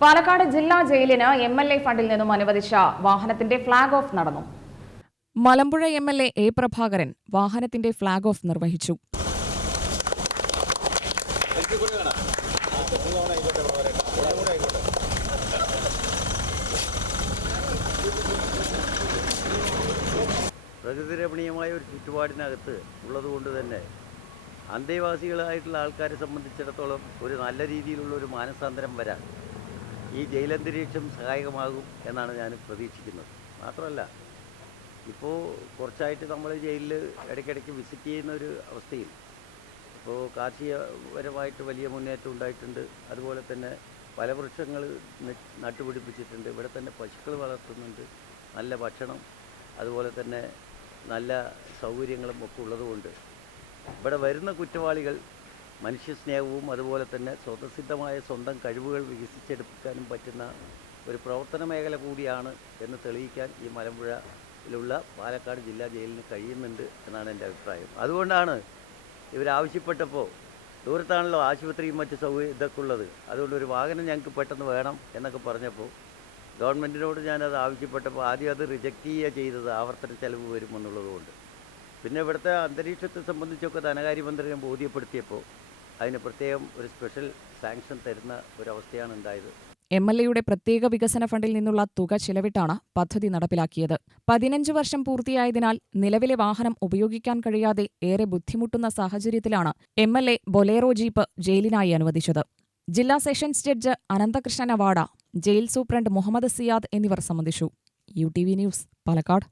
പാലക്കാട് ജില്ലാ ജയിലിന് M L A ഫണ്ടിൽ നിന്നും അനുവദിച്ച വാഹനത്തിന്റെ ഫ്ളാഗ് ഓഫ് നടന്നു. Malampuzha M L A A Prabhakaran വാഹനത്തിന്റെ ഫ്ളാഗ് ഓഫ് നിർവഹിച്ചു. പ്രകൃതി രമണീയമായ ഒരു ചുറ്റുപാടിനകത്ത് ഉള്ളതുകൊണ്ട് തന്നെ അന്തേവാസികളായിട്ടുള്ള ആൾക്കാരെ സംബന്ധിച്ചിടത്തോളം ഒരു നല്ല രീതിയിലുള്ള ഒരു മാനസാന്തരം വരാൻ ഈ ജയിലന്തരീക്ഷം സഹായകമാകും എന്നാണ് ഞാൻ പ്രതീക്ഷിക്കുന്നത്. മാത്രമല്ല ഇപ്പോൾ കുറച്ചായിട്ട് നമ്മൾ ജയിലിൽ ഇടയ്ക്കിടയ്ക്ക് വിസിറ്റ് ചെയ്യുന്ന ഒരു അവസ്ഥയിൽ ഇപ്പോൾ കാർഷികപരമായിട്ട് വലിയ മുന്നേറ്റം ഉണ്ടായിട്ടുണ്ട്. അതുപോലെ തന്നെ പല വൃക്ഷങ്ങൾ നട്ടുപിടിപ്പിച്ചിട്ടുണ്ട്. ഇവിടെ തന്നെ പശുക്കൾ വളർത്തുന്നുണ്ട്. നല്ല ഭക്ഷണം അതുപോലെ തന്നെ നല്ല സൗകര്യങ്ങളും ഒക്കെ ഉള്ളതുകൊണ്ട്. ഇവിടെ വരുന്ന കുറ്റവാളികൾ മനുഷ്യസ്നേഹവും അതുപോലെ തന്നെ സ്വതസിദ്ധമായ സ്വന്തം കഴിവുകൾ വികസിച്ചെടുക്കാനും പറ്റുന്ന ഒരു പ്രവർത്തന മേഖല കൂടിയാണ് എന്ന് തെളിയിക്കാൻ ഈ മലമ്പുഴയിലുള്ള പാലക്കാട് ജില്ലാ ജയിലിന് കഴിയുന്നുണ്ട് എന്നാണ് എന്റെ അഭിപ്രായം. അതുകൊണ്ടാണ് ഇവരാവശ്യപ്പെട്ടപ്പോൾ ദൂരത്താണല്ലോ ആശുപത്രിയും മറ്റ് സൗകര്യം ഇതൊക്കെ ഉള്ളത്. അതുകൊണ്ട് ഒരു വാഹനം ഞങ്ങൾക്ക് പെട്ടെന്ന് വേണം എന്നൊക്കെ പറഞ്ഞപ്പോൾ ഗവൺമെന്റിനോട് ഞാനത് ആവശ്യപ്പെട്ടപ്പോൾ ആദ്യം അത് റിജക്റ്റ് ചെയ്യുക ചെയ്തത് ആവർത്തന ചെലവ് വരുമെന്നുള്ളതുകൊണ്ട് പിന്നെ ഇവിടുത്തെ അന്തരീക്ഷത്തെ സംബന്ധിച്ചൊക്കെ ധനകാര്യമന്ത്രി ഞാൻ ബോധ്യപ്പെടുത്തിയപ്പോൾ അതിന് പ്രത്യേകം ഒരു സ്പെഷ്യൽ സാങ്ഷൻ തരുന്ന ഒരവസ്ഥയാണ് ഉണ്ടായത് എം എൽ എയുടെ പ്രത്യേക വികസന ഫണ്ടിൽ നിന്നുള്ള തുക ചിലവിട്ടാണ് പദ്ധതി നടപ്പിലാക്കിയത്. പതിനഞ്ച് വർഷം പൂർത്തിയായതിനാൽ നിലവിലെ വാഹനം ഉപയോഗിക്കാൻ കഴിയാതെ ഏറെ ബുദ്ധിമുട്ടുന്ന സാഹചര്യത്തിലാണ് M L A Bolero jeep ജയിലിനായി അനുവദിച്ചത്. ജില്ലാ സെഷൻസ് ജഡ്ജ് അനന്തകൃഷ്ണൻ അവാഡ ജയിൽ സൂപ്രണ്ട് മുഹമ്മദ് സിയാദ് എന്നിവർ സംബന്ധിച്ചു U T V news Palakkad.